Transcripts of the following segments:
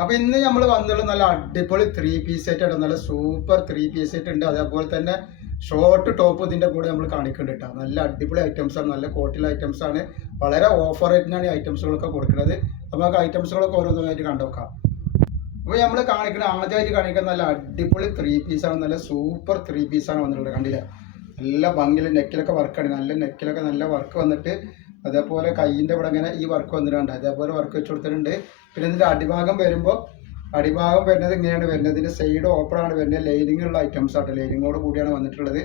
അപ്പൊ ഇന്ന് നമ്മൾ വന്നുള്ള നല്ല അടിപൊളി ത്രീ പീസ് സെറ്റ് ആണ്. നല്ല സൂപ്പർ ത്രീ പീസ് സെറ്റ് ഉണ്ട്. അതേപോലെ തന്നെ ഷോർട്ട് ടോപ്പ് ഇതിന്റെ കൂടെ നമ്മൾ കാണിക്കുന്നുണ്ട് കേട്ടോ നല്ല അടിപൊളി ഐറ്റംസ് ആണ്. നല്ല കോട്ടിൽ ഐറ്റംസ് ആണ്. വളരെ ഓഫർ റേറ്റിനാണ് ഈ ഐറ്റംസുകളൊക്കെ കൊടുക്കുന്നത് അപ്പൊ നമുക്ക് ഐറ്റംസുകളൊക്കെ ഓരോന്നായിട്ട് കണ്ടുനോക്കാം. അപ്പോൾ നമ്മൾ കാണിക്കുന്ന ആദ്യമായിട്ട് കാണിക്കുന്ന നല്ല അടിപൊളി ത്രീ പീസാണ് നല്ല സൂപ്പർ ത്രീ പീസാണ് വന്നിട്ടുള്ളത്. കണ്ടില്ല? നല്ല ഭംഗിയിൽ നെക്കിലൊക്കെ വർക്കാണ് നല്ല നെക്കിലൊക്കെ നല്ല വർക്ക് വന്നിട്ട് അതേപോലെ കയ്യിന്റെ ഇവിടെ ഇങ്ങനെ ഈ വർക്ക് വന്നിട്ടുണ്ട്. അതേപോലെ വർക്ക് വെച്ച് കൊടുത്തിട്ടുണ്ട്. പിന്നെ ഇതിന്റെ അടിഭാഗം വരുമ്പോൾ അടിഭാഗം വരുന്നത് ഇങ്ങനെയാണ് വരുന്നത്. ഇതിന്റെ സൈഡ് ഓപ്പൺ ആണ് വരുന്നത്. ലൈനിങ് ഉള്ള ഐറ്റംസ് ആട്ടോ. ലൈനിങ്ങോട് കൂടിയാണ് വന്നിട്ടുള്ളത്.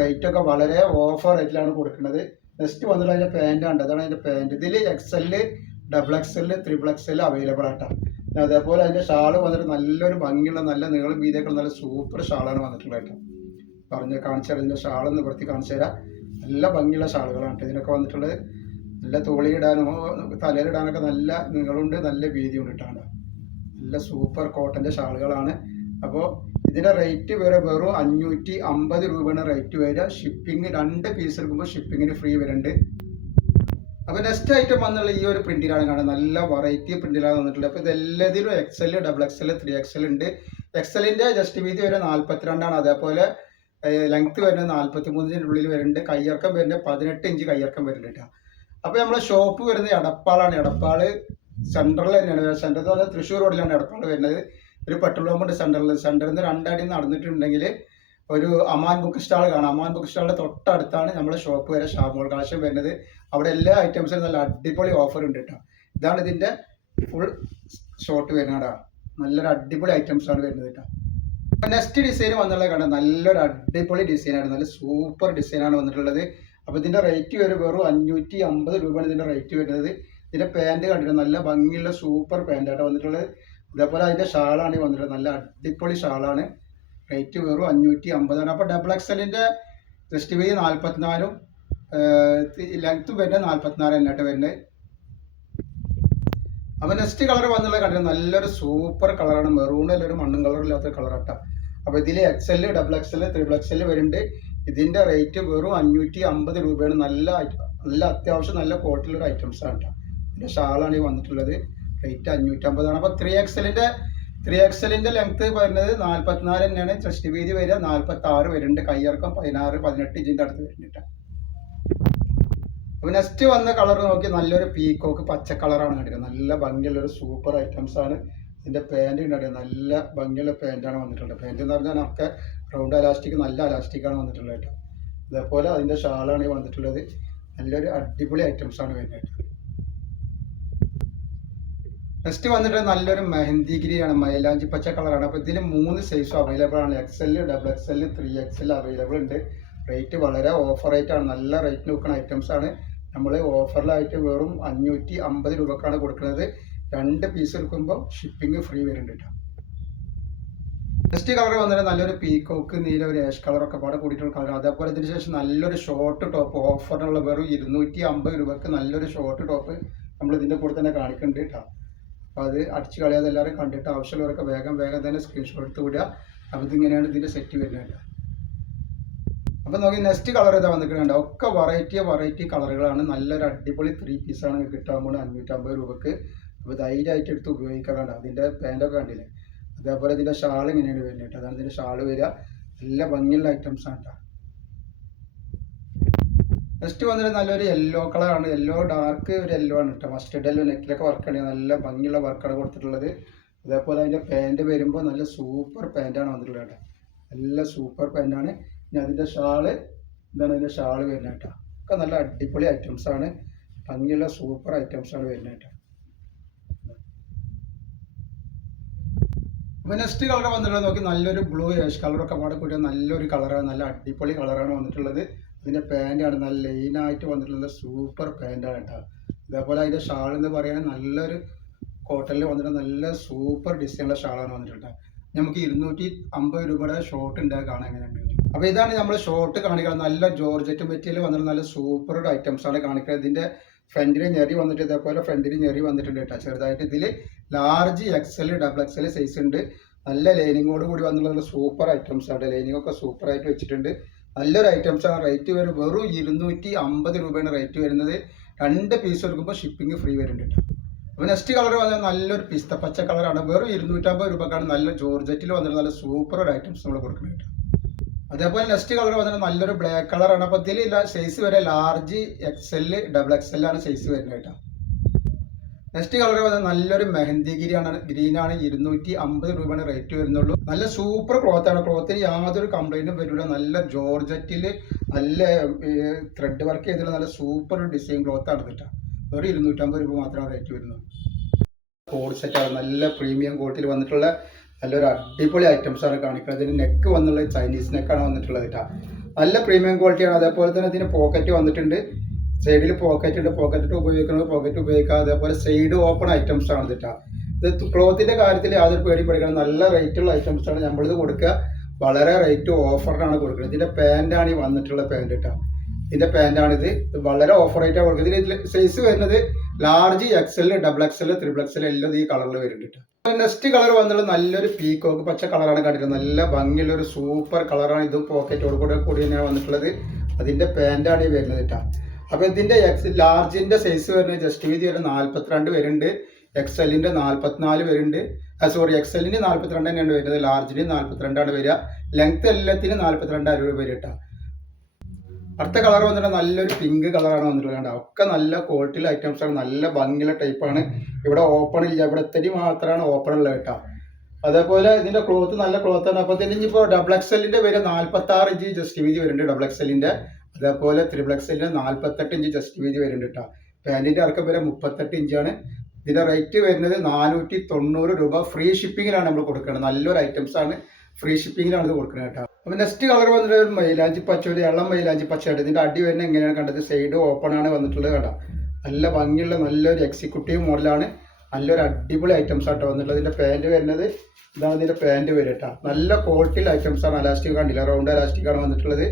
റേറ്റ് ഒക്കെ വളരെ ഓഫർ റേറ്റിലാണ് കൊടുക്കുന്നത്. നെക്സ്റ്റ് വന്നിട്ട് അതിന്റെ ഉണ്ട് അതാണ് അതിന്റെ പാന്റ് ഇതിൽ XL double XL triple L available ആട്ടോ. അതേപോലെ അതിന്റെ ഷാൾ വന്നിട്ട് നല്ലൊരു ഭംഗിയുള്ള നല്ല നീളം വീതിയൊക്കെ നല്ല സൂപ്പർ ഷാളാണ് വന്നിട്ടുള്ളത് കേട്ടോ. പറഞ്ഞ് കാണിച്ചു തരാം. ഇതിന്റെ ഷാളൊന്ന് വൃത്തി കാണിച്ചു തരാം. നല്ല ഭംഗിയുള്ള ഷാളുകളാണ് ഇതിനൊക്കെ വന്നിട്ടുള്ളത്. നല്ല തോളിയിടാനും തലയിലിടാനൊക്കെ നല്ല നീളമുണ്ട് നല്ല വീതിയുണ്ട് ഇട്ടാണ് നല്ല സൂപ്പർ കോട്ടന്റെ ഷാളുകളാണ്. അപ്പോൾ ഇതിന്റെ റേറ്റ് വരെ വെറും അഞ്ഞൂറ്റി അമ്പത് രൂപയാണ് റേറ്റ് വരിക. ഷിപ്പിംഗ് രണ്ട് പീസ് എടുക്കുമ്പോൾ ഷിപ്പിങ്ങിന് ഫ്രീ വരുന്നുണ്ട് അപ്പോൾ നെക്സ്റ്റ് ഐറ്റം വന്നുള്ള ഈ ഒരു പ്രിന്റിലാണ് കാണുന്നത്. നല്ല വെറൈറ്റി പ്രിന്റിലാണ് വന്നിട്ടുള്ളത്. അപ്പോൾ ഇതെല്ലാത്തിലും XL double XL three XL ഉണ്ട്. എക്സലിന്റെ ജസ്റ്റ് വീതി വരെ നാൽപ്പത്തിരണ്ടാണ് അതേപോലെ ലെങ്ത് വരുന്നത് നാൽപ്പത്തി മൂന്നിന്റെ ഉള്ളിൽ വരുന്നുണ്ട്. കയ്യിറക്കം വരുന്നത് പതിനെട്ട് ഇഞ്ച് കയ്യിറക്കം വരുന്നുണ്ട് കേട്ടോ അപ്പോൾ നമ്മളെ ഷോപ്പ് വരുന്നത് എടപ്പാളാണ്. എടപ്പാൾ സെൻട്രൽ തന്നെയാണ്. സെൻട്രൽ എന്ന് പറഞ്ഞാൽ തൃശ്ശൂർ റോഡിലാണ് എടപ്പാൾ വരുന്നത്. ഒരു പെട്രോൾ പമ്പുണ്ട് സെൻട്രൽ സെന്ററിൽ നിന്ന് രണ്ടടി നടന്നിട്ടുണ്ടെങ്കിൽ ഒരു അമാൻ ബുക്ക് സ്റ്റാൾ കാണാം. അമാൻ ബുക്ക് സ്റ്റാളിന്റെ തൊട്ടടുത്താണ് നമ്മുടെ ഷോപ്പ് വരെ ഷാമോൾ കളക്ഷൻ വരുന്നത്. അവിടെ എല്ലാ ഐറ്റംസിനും നല്ല അടിപൊളി ഓഫർ ഉണ്ട് കേട്ടോ. ഇതാണ് ഇതിന്റെ ഫുൾ ഷോട്ട് വരുന്നതാ നല്ലൊരു അടിപൊളി ഐറ്റംസ് ആണ് വരുന്നത് കേട്ടോ. നെക്സ്റ്റ് ഡിസൈൻ വന്നുള്ളത് കണ്ട? നല്ലൊരു അടിപൊളി ഡിസൈനാണ് നല്ല സൂപ്പർ ഡിസൈനാണ് വന്നിട്ടുള്ളത്. അപ്പോൾ ഇതിന്റെ റേറ്റ് വരെ വെറും അഞ്ഞൂറ്റി അമ്പത് രൂപയാണ് ഇതിന്റെ റേറ്റ് വരുന്നത്. ഇതിന്റെ പാന്റ് കണ്ടിട്ട് നല്ല ഭംഗിയുള്ള സൂപ്പർ പാന്റാണ് വന്നിട്ടുള്ളത്. ഇതേപോലെ അതിന്റെ ഷാളാണ് വന്നിട്ടുള്ളത്. നല്ല അടിപൊളി ഷാളാണ്. റേറ്റ് വെറും അഞ്ഞൂറ്റി അമ്പതാണ് അപ്പോൾ ഡബിൾ എക്സലിന്റെ ജസ്റ്റ് വെയ് നാൽപ്പത്തിനാലും ലെങ്ത്തും വരുന്നത് നാൽപ്പത്തിനാല് തന്നെയായിട്ട് വരുന്നത്. അപ്പോൾ നെക്സ്റ്റ് കളർ വന്നുള്ള കണ്ടിട്ട് നല്ലൊരു സൂപ്പർ കളറാണ് മെറൂണിൽ ഒരു മണ്ണും കളറില്ലാത്ത കളറാട്ടോ അപ്പോൾ ഇതിൽ XL double XL triple XL വരുന്നുണ്ട്. ഇതിന്റെ റേറ്റ് വെറും അഞ്ഞൂറ്റി അമ്പത് രൂപയാണ്. നല്ല നല്ല അത്യാവശ്യം നല്ല ക്വാളിറ്റിയുള്ള ഐറ്റംസ് ആണ് കേട്ടോ ഇതിന്റെ ഷാളാണ് ഈ വന്നിട്ടുള്ളത്. റേറ്റ് അഞ്ഞൂറ്റി അമ്പതാണ് അപ്പോൾ ത്രീ എക്സലിന്റെ ത്രീ എക്സലിന്റെ ലെങ്ത് വരുന്നത് നാൽപ്പത്തിനാല് തന്നെയാണ്. ചെസ്റ്റ് വീതി വരിക നാൽപ്പത്തി ആറ് വരുന്നുണ്ട്. കയ്യിറക്കം പതിനാറ് പതിനെട്ട് ഇഞ്ചിന്റെ അടുത്ത് വരുന്നുണ്ട് അപ്പോൾ നെക്സ്റ്റ് വന്ന കളർ നോക്കി നല്ലൊരു പീക്കോക്ക് പച്ച കളറാണ് കണ്ടിരിക്കുക നല്ല ഭംഗിയുള്ള ഒരു സൂപ്പർ ഐറ്റംസ് ആണ്. ഇതിന്റെ പാന്റ് കണ്ടിരിക്കുന്നത്. നല്ല ഭംഗിയുള്ള പാന്റാണ് വന്നിട്ടുള്ളത്. പാന്റ് എന്ന് പറഞ്ഞാൽ ഒക്കെ റൗണ്ട് അലാസ്റ്റിക് നല്ല അലാസ്റ്റിക്കാണ് വന്നിട്ടുള്ളത് കേട്ടോ. അതേപോലെ അതിന്റെ ഷാളാണ് ഈ വന്നിട്ടുള്ളത്. നല്ലൊരു അടിപൊളി ഐറ്റംസ് ആണ് വരുന്നത് നെക്സ്റ്റ് വന്നിട്ട് നല്ലൊരു മെഹന്തി ഗിരിയാണ് മൈലാഞ്ചി പച്ച കളറാണ് അപ്പോൾ ഇതിന് മൂന്ന് സൈസ് അവൈലബിൾ ആണ്. X L double X L three X L available ഉണ്ട്. റേറ്റ് വളരെ ഓഫർ റേറ്റ് ആണ്. നല്ല റേറ്റ് നോക്കുന്ന ഐറ്റംസ് ആണ്. നമ്മൾ ഓഫറിലായിട്ട് വെറും അഞ്ഞൂറ്റി അമ്പത് രൂപക്കാണ് കൊടുക്കുന്നത്. രണ്ട് പീസ് എടുക്കുമ്പോൾ ഷിപ്പിംഗ് ഫ്രീ വരുന്നുണ്ട് കേട്ടോ. നെക്സ്റ്റ് കളർ വന്നിട്ട് നല്ലൊരു പീക്കോക്ക് നീല ഒരു ആഷ് ഒക്കെ പാടെ കൂടിയിട്ടുള്ള കളർ അതേപോലെ ഇതിന് ശേഷം നല്ലൊരു ഷോർട്ട് ടോപ്പ് ഓഫറിനുള്ള വെറും ഇരുന്നൂറ്റി അമ്പത് രൂപക്ക് നല്ലൊരു ഷോർട്ട് ടോപ്പ് നമ്മൾ ഇതിന്റെ കൂടെ തന്നെ കാണിക്കുന്നുണ്ട് കേട്ടോ അപ്പോൾ അത് അടിച്ച് കളയാതെ എല്ലാവരും കണ്ടിട്ട് ആവശ്യമുള്ളവരൊക്കെ വേഗം വേഗം തന്നെ സ്ക്രീൻഷോട്ട് എടുത്ത് വിടുക. അപ്പോൾ ഇതിങ്ങനെയാണ് ഇതിന്റെ സെറ്റ് വരുന്നത് അപ്പോൾ നോക്കി നെക്സ്റ്റ് കളർ ഇതാ വന്നിട്ടുണ്ട് ഒക്കെ വെറൈറ്റി വെറൈറ്റി കളറുകളാണ് നല്ലൊരു അടിപൊളി ത്രീ പീസാണ് കിട്ടാൻ പോകുന്നത് അഞ്ഞൂറ്റമ്പത് രൂപക്ക്. അപ്പോൾ ധൈര്യമായിട്ട് എടുത്ത് ഉപയോഗിക്കാറുണ്ട് അതിന്റെ പാന്റൊക്കെ കണ്ടില്ലേ? അതേപോലെ ഇതിന്റെ ഷാൾ ഇങ്ങനെയാണ് വരുന്നത് കേട്ടോ. അതാണ് ഇതിന്റെ ഷാൾ വരിക. നല്ല ഭംഗിയുള്ള ഐറ്റംസ് ആണ് കേട്ടോ. നെക്സ്റ്റ് വന്നിട്ട് നല്ലൊരു യെല്ലോ കളറാണ് യെല്ലോ ഡാർക്ക് ഒരു യെല്ലോ ആണ് കേട്ടോ. മസ്റ്റർഡ് യെല്ലോ നെക്കിലൊക്കെ വർക്കാണ് നല്ല ഭംഗിയുള്ള വർക്കാണ് കൊടുത്തിട്ടുള്ളത്. അതേപോലെ അതിന്റെ പാന്റ് വരുമ്പോൾ നല്ല സൂപ്പർ പാന്റാണ് വന്നിട്ടുള്ളത് കേട്ടോ. നല്ല സൂപ്പർ പാന്റാണ് ഇനി അതിന്റെ ഷാൾ എന്താണ് അതിന്റെ ഷാൾ വരുന്നത് കേട്ടോ. ഒക്കെ നല്ല അടിപൊളി ഐറ്റംസ് ആണ്. ഭംഗിയുള്ള സൂപ്പർ ഐറ്റംസ് ആണ് വരുന്നത് കേട്ടോ. അപ്പോൾ നെക്സ്റ്റ് കളർ വന്നിട്ടുള്ളത് നോക്കി നല്ലൊരു ബ്ലൂ ഏഷ് കളറൊക്കെ പാടെ കൂടിയ നല്ലൊരു കളറാണ് നല്ല അടിപൊളി കളറാണ് വന്നിട്ടുള്ളത്. ഇതിന്റെ പാന്റാണ് നല്ല ലൈനായിട്ട് വന്നിട്ടുള്ള സൂപ്പർ പാന്റാണ് കേട്ടോ ഇതേപോലെ അതിന്റെ ഷാൾ എന്ന് പറയാൻ നല്ലൊരു കോട്ടണിൽ വന്നിട്ടുള്ള നല്ല സൂപ്പർ ഡിസൈനുള്ള ഷാളാണ് വന്നിട്ടുണ്ട് നമുക്ക് ഇരുന്നൂറ്റി അമ്പത് രൂപയുടെ ഷോർട്ട് ഉണ്ട് കാണാൻ എങ്ങനെയുണ്ട്? അപ്പോൾ ഇതാണ് നമ്മൾ ഷോർട്ട് കാണിക്കുന്നത്. നല്ല ജോർജറ്റ് മെറ്റീരിയൽ വന്നിട്ടുള്ള നല്ല സൂപ്പർ ഐറ്റംസ് ആണ് കാണിക്കുന്നത്. ഇതിന്റെ ഫ്രണ്ടിൽ ഞെറി വന്നിട്ട് ഇതേപോലെ ഫ്രണ്ടിൽ ഞെറി വന്നിട്ടുണ്ട് കേട്ടോ. ചെറുതായിട്ട് ഇതിൽ large XL double XL size ഉണ്ട്. നല്ല ലൈനിങ്ങോട് കൂടി നല്ല സൂപ്പർ ഐറ്റംസ് ആണ് ലൈനിങ് ഒക്കെ സൂപ്പർ ആയിട്ട് വെച്ചിട്ടുണ്ട്. നല്ലൊരു ഐറ്റംസ് ആണ്. റേറ്റ് വരും വെറും ഇരുന്നൂറ്റി അമ്പത് രൂപയാണ് റേറ്റ് വരുന്നത്. രണ്ട് പീസ് എടുക്കുമ്പോൾ ഷിപ്പിംഗ് ഫ്രീ വരുന്നുണ്ട് കേട്ടോ. അപ്പോൾ നെക്സ്റ്റ് കളർ വന്നാൽ നല്ലൊരു പിസ്ത പച്ച കളറാണ് വെറും ഇരുന്നൂറ്റമ്പത് രൂപക്കാണ് നല്ല ജോർജറ്റിൽ വന്നിട്ട് നല്ല സൂപ്പർ ഒരു ഐറ്റംസ് നമ്മൾ കൊടുക്കുന്നത് കേട്ടോ. അതേപോലെ നെക്സ്റ്റ് കളർ വന്നിട്ട് നല്ലൊരു ബ്ലാക്ക് കളർ ആണ്. അപ്പോൾ ഇതിൽ സൈസ് വരെ ലാർജ് എക്സെൽ ഡബിൾ എക്സെൽ ആണ് സൈസ് വരുന്നത് കേട്ടോ. നെക്സ്റ്റ് കളർ വന്നത് നല്ലൊരു മെഹന്തി ഗിരിയാണ് ഗ്രീനാണ് ഇരുന്നൂറ്റി അമ്പത് രൂപയാണ് റേറ്റ് വരുന്നുള്ളൂ. നല്ല സൂപ്പർ ക്ലോത്ത് ആണ്. ക്ലോത്തിന് യാതൊരു കംപ്ലൈന്റും വരില്ല. നല്ല ജോർജറ്റിൽ നല്ല ത്രെഡ് വർക്ക് ചെയ്തിട്ടുള്ള നല്ല സൂപ്പർ ഡിസൈൻ ക്ലോത്ത് ആണ് കേട്ടോ. ഒരു ഇരുന്നൂറ്റമ്പത് രൂപ മാത്രമാണ് റേറ്റ് വരുന്നത്. കോഡ് സെറ്റാണ് നല്ല പ്രീമിയം ക്വാളിറ്റിയിൽ വന്നിട്ടുള്ള നല്ലൊരു അടിപൊളി ഐറ്റംസ് ആണ് കാണിക്കുന്നത്. ഇതിന് നെക്ക് വന്നുള്ള ചൈനീസ് നെക്കാണ് വന്നിട്ടുള്ളത് കേട്ടോ നല്ല പ്രീമിയം ക്വാളിറ്റിയാണ് അതേപോലെ തന്നെ ഇതിന് പോക്കറ്റ് വന്നിട്ടുണ്ട്. സൈഡിൽ പോക്കറ്റ് ഉണ്ട്. പോക്കറ്റ് ഉപയോഗിക്കുന്നത് പോക്കറ്റ് ഉപയോഗിക്കാം അതേപോലെ സൈഡ് ഓപ്പൺ ഐറ്റംസ് ആണ് കേട്ടോ ഇത് ക്ലോത്തിന്റെ കാര്യത്തിൽ യാതൊരു പേടി പഠിക്കണം നല്ല റേറ്റുള്ള ഐറ്റംസ് ആണ് നമ്മളിത് കൊടുക്കുക. വളരെ റേറ്റ് ഓഫറിനാണ് കൊടുക്കുന്നത്. ഇതിന്റെ പാന്റാണ് ഈ വന്നിട്ടുള്ള പാന്റ് കേട്ടോ ഇതിന്റെ പാന്റാണിത് ഇത് വളരെ ഓഫർ ആയിട്ടാണ് കൊടുക്കുന്നത്. ഇതിൽ സൈസ് വരുന്നത് large XL double XL triple XL എല്ലാം ഈ കളറിൽ വരുന്നുണ്ട് നെക്സ്റ്റ് കളർ വന്നുള്ള നല്ലൊരു പീക്കോക്ക് പച്ച കളറാണ് കണ്ടിട്ടുള്ളത്. നല്ല ഭംഗിയുള്ള ഒരു സൂപ്പർ കളറാണ് ഇത് പോക്കറ്റോട് കൂടെ കൂടി തന്നെയാണ് വന്നിട്ടുള്ളത്. അതിന്റെ പാന്റാണ് ഈ വരുന്നത് കേട്ടോ അപ്പൊ ഇതിന്റെ എക്സ് ലാർജിന്റെ സൈസ് വരുന്നത് ജസ്റ്റ് വീതി വരുന്നത് നാല്പത്തിരണ്ട് വരുന്നുണ്ട്. എക്സലിന്റെ നാല്പത്തിനാല് വരുന്നുണ്ട്. സോറി എക്സലിന് നാല്പത്തിരണ്ട് തന്നെയാണ് വരുന്നത്. ലാർജിന് നാല്പത്തിരണ്ടാണ് വരിക. ലെങ്ത് എല്ലാത്തിന് നാല്പത്തിരണ്ടായിരം രൂപ വരും കേട്ടോ അടുത്ത കളർ വന്നിട്ട് നല്ലൊരു പിങ്ക് കളറാണ് വന്നിട്ടുള്ളത്. ഒക്കെ നല്ല ക്വാളിറ്റിയിലെ ഐറ്റംസ് ആണ്. നല്ല ഭംഗിയുള്ള ടൈപ്പാണ് ഇവിടെ ഓപ്പൺ ഇല്ല. ഇവിടെ ഇത്തിരി മാത്രമാണ് ഓപ്പൺ ഉള്ളത് കേട്ടോ. അതേപോലെ ഇതിന്റെ ക്ലോത്ത് നല്ല ക്ലോത്ത് ആണ്. അപ്പോൾ തന്നെ ഇപ്പോൾ ഡബിൾ എക്സലിന്റെ വരെ നാൽപ്പത്തി ആറ് ഇഞ്ച് ജസ്റ്റ് വീതി വരുന്നുണ്ട് ഡബിൾ എക്സലിന്റെ അതേപോലെ ത്രിബിൾ എക്സലിന്റെ നാൽപ്പത്തെട്ട് ഇഞ്ച് ജസ്റ്റ് വീതി വരുന്നുണ്ട് കേട്ടോ. പാന്റിന്റെ ഇറക്കം വരെ മുപ്പത്തെട്ട് ഇഞ്ചാണ് ഇതിന്റെ റേറ്റ് വരുന്നത് നാനൂറ്റി തൊണ്ണൂറ് രൂപ. ഫ്രീ ഷിപ്പിങ്ങിലാണ് നമ്മൾ കൊടുക്കുന്നത് നല്ലൊരു ഐറ്റംസ് ആണ്. ഫ്രീ ഷിപ്പിങ്ങിലാണ് ഇത് കൊടുക്കുന്നത് കേട്ടോ. അപ്പോൾ നെക്സ്റ്റ് കളർ വന്നിട്ട് മൈലാഞ്ചി പച്ച ഒരു ഇളം മൈലാഞ്ചി പച്ചയായിട്ട് ഇതിന്റെ അടി വരുന്ന എങ്ങനെയാണ് കണ്ടത്? സൈഡ് ഓപ്പൺ ആണ് വന്നിട്ടുള്ളത് കേട്ടോ നല്ല ഭംഗിയുള്ള നല്ലൊരു എക്സിക്യൂട്ടീവ് മോഡലാണ് നല്ലൊരു അടിപൊളി ഐറ്റംസ് ആട്ടോ വന്നിട്ടുള്ളത്. ഇതിന്റെ പാന്റ് വരുന്നത് ഇതാണ് ഇതിന്റെ പാന്റ് വരും കേട്ടോ. നല്ല ക്വാളിറ്റിയിൽ ഐറ്റംസ് ആണ് അലാസ്റ്റിക് കണ്ടില്ല? റൗണ്ട് അലാസ്റ്റിക് ആണ് വന്നിട്ടുള്ളത്.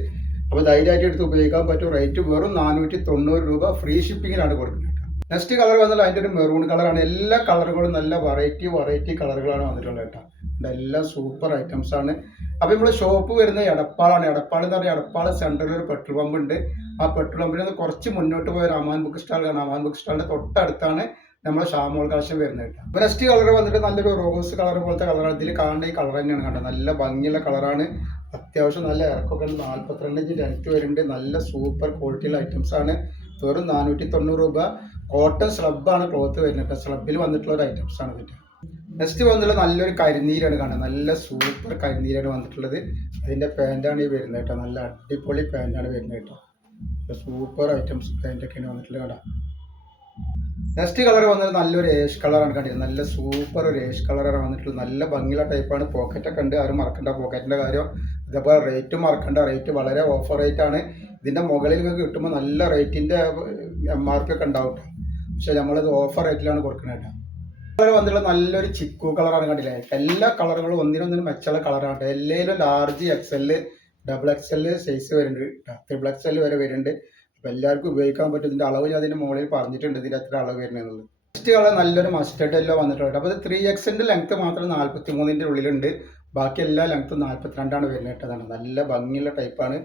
അപ്പോൾ ധൈര്യമായിട്ട് എടുത്ത് ഉപയോഗിക്കാൻ പറ്റും. റേറ്റ് വെറും നാനൂറ്റി തൊണ്ണൂറ് രൂപ ഫ്രീ ഷിപ്പിങ്ങിനാണ് കൊടുക്കുന്നത് നെക്സ്റ്റ് കളർ വന്നാൽ അതിന്റെ ഒരു മെറൂൺ കളറാണ് എല്ലാ കളറുകളും നല്ല വെറൈറ്റി വെറൈറ്റി കളറുകളാണ് വന്നിട്ടുള്ളത് കേട്ടോ. ഇതെല്ലാം സൂപ്പർ ഐറ്റംസ് ആണ്. അപ്പോൾ നമ്മൾ ഷോപ്പ് വരുന്ന എടപ്പാളാണ്. എടപ്പാൾ എന്ന് പറഞ്ഞാൽ എടപ്പാൾ സെൻട്രലിൽ ഒരു പെട്രോൾ പമ്പ് ഉണ്ട്. ആ പെട്രോൾ പമ്പിൽ നിന്ന് കുറച്ച് മുന്നോട്ട് പോയ അമാൻ ബുക്ക് സ്റ്റാൾ കാണാം. അമാൻ ബുക്ക് സ്റ്റാളിന്റെ തൊട്ടടുത്താണ് നമ്മുടെ ഷാമോൾ കളക്ഷൻ വരുന്നത് അപ്പോൾ കളർ വന്നിട്ട് നല്ലൊരു റോസ് കളർ പോലത്തെ കളറാണ് ഇതിൽ കാണേണ്ട ഈ കളർ തന്നെയാണ് കണ്ടത്. നല്ല ഭംഗിയുള്ള കളറാണ് അത്യാവശ്യം നല്ല ഇറക്കൊക്കെ ഉണ്ട്. നാൽപ്പത്തിരണ്ട് ഇഞ്ച് ലെങ്ത് വരുന്നുണ്ട്. നല്ല സൂപ്പർ ക്വാളിറ്റിയുള്ള ഐറ്റംസ് ആണ്. വെറും നാനൂറ്റി തൊണ്ണൂറ് രൂപ. കോട്ടൺ സ്ലബാണ് ക്ലോത്ത് വരുന്നത് സ്ലബിൽ വന്നിട്ടുള്ള ഒരു ഐറ്റംസ് ആണ് ഇതിന്റെ നെക്സ്റ്റ് വന്നിട്ടുള്ള നല്ലൊരു കരിനീരാണ് കാണുന്നത്. നല്ല സൂപ്പർ കരിനീരാണ് വന്നിട്ടുള്ളത്. അതിന്റെ പാന്റാണ് ഈ വരുന്നത് കേട്ടോ. നല്ല അടിപൊളി പാന്റാണ് വരുന്നത് കേട്ടോ. സൂപ്പർ ഐറ്റംസ് പാന്റൊക്കെയാണ് വന്നിട്ടുള്ളത് കേട്ടോ. നെക്സ്റ്റ് കളർ വന്നത് നല്ലൊരു ഏഷ് കളറാണ് കണ്ടിരുന്നത്. നല്ല സൂപ്പർ ഒരു ഏഷ് കളറാണ് വന്നിട്ടുള്ളത്. നല്ല ഭംഗിയുള്ള ടൈപ്പാണ് പോക്കറ്റൊക്കെ ഉണ്ട്. ആരും മറക്കണ്ട പോക്കറ്റിന്റെ കാര്യം. ഇതേപോലെ റേറ്റ് മറക്കണ്ട. റേറ്റ് വളരെ ഓഫർ റേറ്റാണ് ഇതിന്റെ മുകളിൽ കിട്ടുമ്പോൾ നല്ല റേറ്റിന്റെ എം ആർ പി ഒക്കെ ഉണ്ടാവും പക്ഷെ നമ്മളിത് ഓഫർ റേറ്റിലാണ് കൊടുക്കുന്നത് കേട്ടോ. കളർ വന്നിട്ടുള്ള നല്ലൊരു ചിക്കു കളറാണ് കണ്ടില്ലേ? എല്ലാ കളറുകളും ഒന്നിനൊന്നിനും മെച്ചുള്ള കളറാണ് എല്ലാവരും large X L double X L size വരുന്നുണ്ട് ട്രിപ്പിൾ എൽ വരെ വരുന്നുണ്ട്. അപ്പോൾ എല്ലാവർക്കും ഉപയോഗിക്കാൻ പറ്റും. ഇതിന്റെ അളവ് ഞാൻ അതിന്റെ മുകളിൽ പറഞ്ഞിട്ടുണ്ട്. ഇതിന്റെ അത്ര അളവ് വരുന്നത് ഫസ്റ്റ് കളർ നല്ലൊരു മസ്റ്റേഡ് എല്ലോ വന്നിട്ടുണ്ട് അപ്പോൾ ത്രീ എക്സിന്റെ ലെങ്ത് മാത്രം നാൽപ്പത്തി മൂന്നിന്റെ ഉള്ളിലുണ്ട്. ബാക്കി എല്ലാ ലെങ്ത്തും നാൽപ്പത്തിരണ്ടാണ് വരുന്നത് കേട്ടതാണ് നല്ല ഭംഗിയുള്ള ടൈപ്പാണ്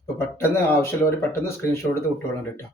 അപ്പോൾ പെട്ടെന്ന് ആവശ്യമുള്ളവർ പെട്ടെന്ന് സ്ക്രീൻഷോട്ട് എടുത്ത് വിട്ടോളാം കേട്ടോ.